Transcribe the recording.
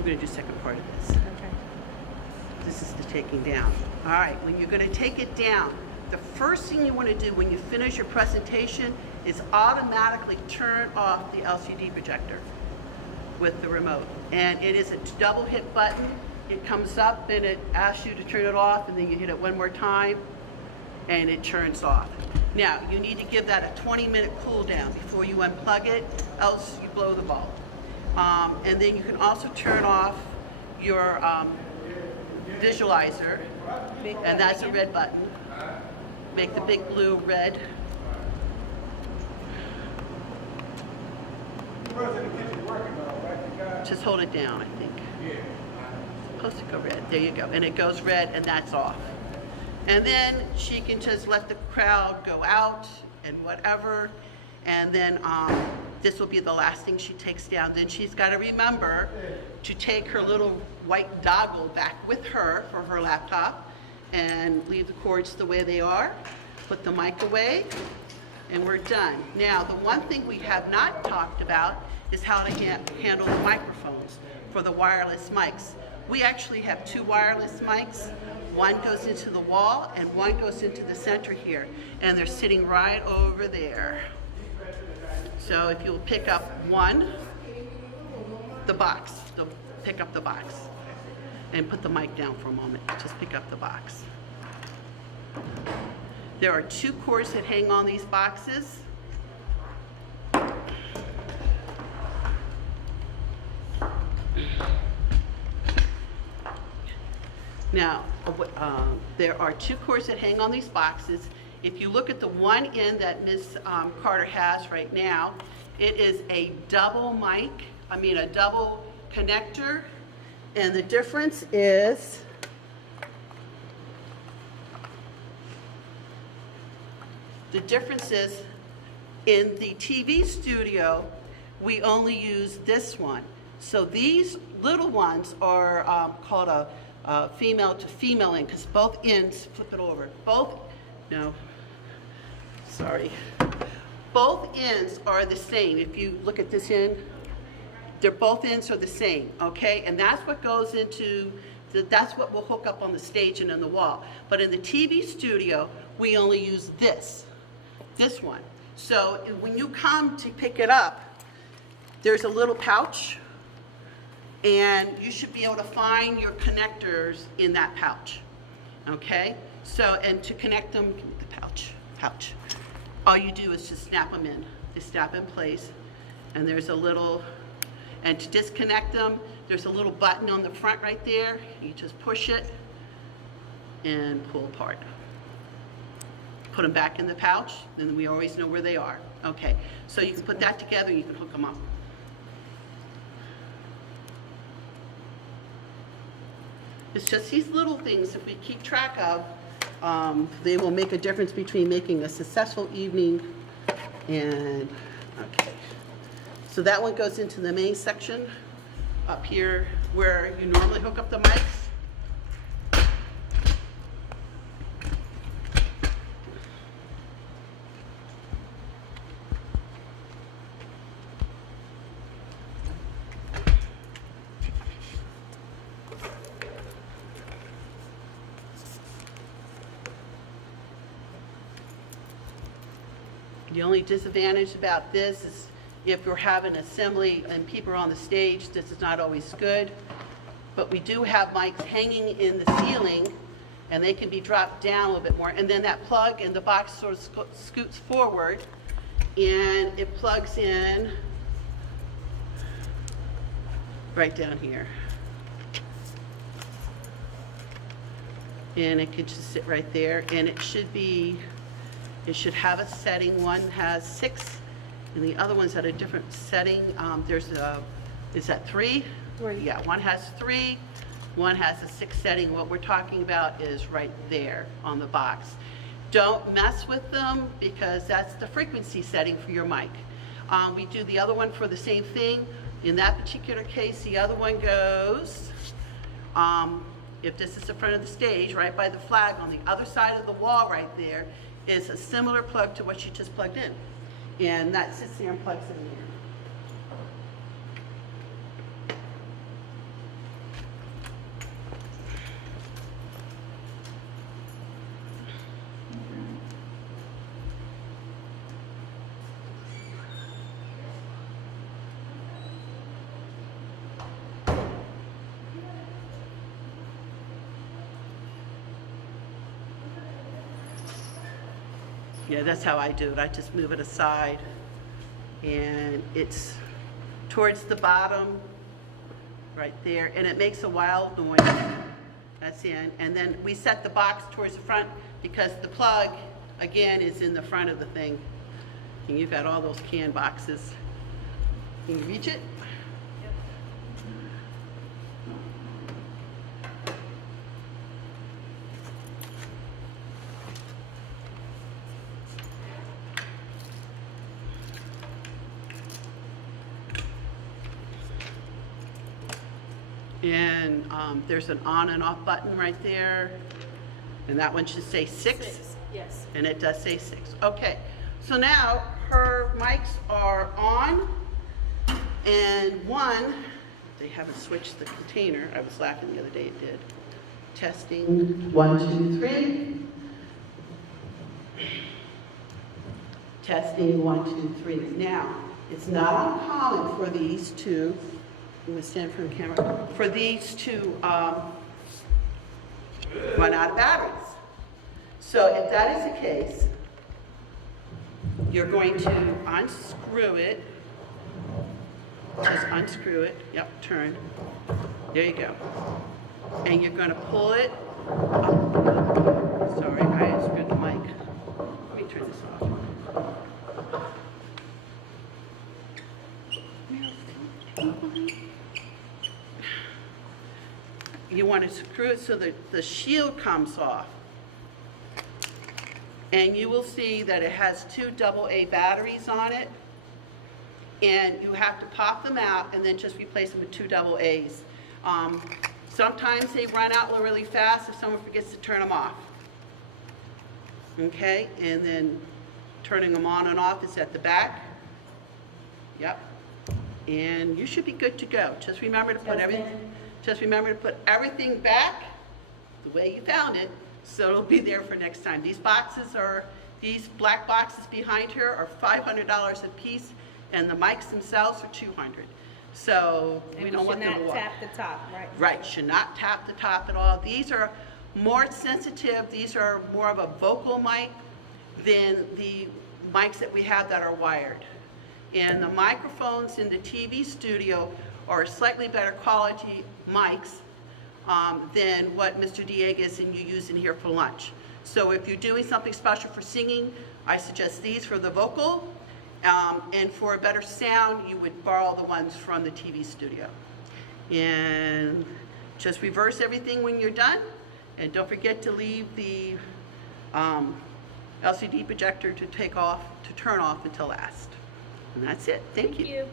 We're going to do second part of this. Okay. This is the taking down. All right, when you're going to take it down, the first thing you want to do when you finish your presentation is automatically turn off the LCD projector with the remote. And it is a double hit button. It comes up and it asks you to turn it off, and then you hit it one more time and it turns off. Now, you need to give that a 20-minute cool down before you unplug it, else you blow the bulb. And then you can also turn off your visualizer, and that's a red button. Make the big blue red. Just hold it down, I think. It's supposed to go red. There you go. And it goes red, and that's off. And then she can just let the crowd go out and whatever. And then this will be the last thing she takes down. Then she's got to remember to take her little white dongle back with her for her laptop and leave the cords the way they are. Put the mic away, and we're done. Now, the one thing we have not talked about is how to handle the microphones for the wireless mics. We actually have two wireless mics. One goes into the wall and one goes into the center here, and they're sitting right over there. So if you'll pick up one, the box, pick up the box and put the mic down for a moment. Just pick up the box. There are two cords that hang on these boxes. Now, there are two cords that hang on these boxes. If you look at the one end that Ms. Carter has right now, it is a double mic, a double connector, and the difference is in the TV studio, we only use this one. So these little ones are called a female to female end, because both ends, flip it over, both ends are the same. If you look at this end, both ends are the same, okay? And that's what goes into, that's what will hook up on the stage and on the wall. But in the TV studio, we only use this one. So when you come to pick it up, there's a little pouch, and you should be able to find your connectors in that pouch, okay? So, and to connect them, the pouch. All you do is just snap them in. They snap in place, and there's a little, and to disconnect them, there's a little button on the front right there. You just push it and pull apart. Put them back in the pouch, then we always know where they are. Okay, so you can put that together and you can hook them up. It's just these little things, if we keep track of, they will make a difference between making a successful evening and, okay. So that one goes into the main section up here where you normally hook up the mics. The only disadvantage about this is if you're having assembly and people are on the stage, this is not always good. But we do have mics hanging in the ceiling, and they can be dropped down a little bit more. And then that plug in the box sort of scoots forward, and it plugs in right down here. And it can just sit right there, and it should have a setting. One has 6, and the other one's at a different setting. Is that 3? Right. Yeah, one has 3, one has a 6 setting. What we're talking about is right there on the box. Don't mess with them, because that's the frequency setting for your mic. We do the other one for the same thing. In that particular case, the other one goes, if this is the front of the stage, right by the flag, on the other side of the wall right there is a similar plug to what you just plugged in. And that sits there and plugs it in Yeah, that's how I do it. I just move it aside. And it's towards the bottom, right there, and it makes a wild noise. That's in. And then we set the box towards the front because the plug, again, is in the front of the thing. And you've got all those can boxes. Can you reach it? And there's an on and off button right there. And that one should say 6. 6, yes. And it does say 6. Okay, so now her mics are on. And one, they haven't switched the container. I was laughing the other day it did. Testing, 1, 2, 3. Testing, 1, 2, 3. Now, it's not uncommon for these two, I'm going to stand for the camera, for these to run out of batteries. So if that is the case, you're going to unscrew it. Just unscrew it. Yep, turn. There you go. And you're going to pull it up. Sorry, I unscrewed the mic. Let me turn this off. You want to screw it so that the shield comes off. And you will see that it has 2 AA batteries on it. And you have to pop them out and then just replace them with 2 AAs. Sometimes they run out really fast if someone forgets to turn them off. Okay, and then turning them on and off is at the back. Yep. And you should be good to go. Just remember to put everything back the way you found it, so it'll be there for next time. These black boxes behind here are $500 a piece, and the mics themselves are $200. So we don't want them to walk. Should not tap the top, right? Right, should not tap the top at all. These are more sensitive. These are more of a vocal mic than the mics that we have that are wired. And the microphones in the TV studio are slightly better quality mics than what Mr. Dieguez and you use in here for lunch. So if you're doing something special for singing, I suggest these for the vocal. And for a better sound, you would borrow the ones from the TV studio. And just reverse everything when you're done. And don't forget to leave the LCD projector to turn off until last. And that's it. Thank you.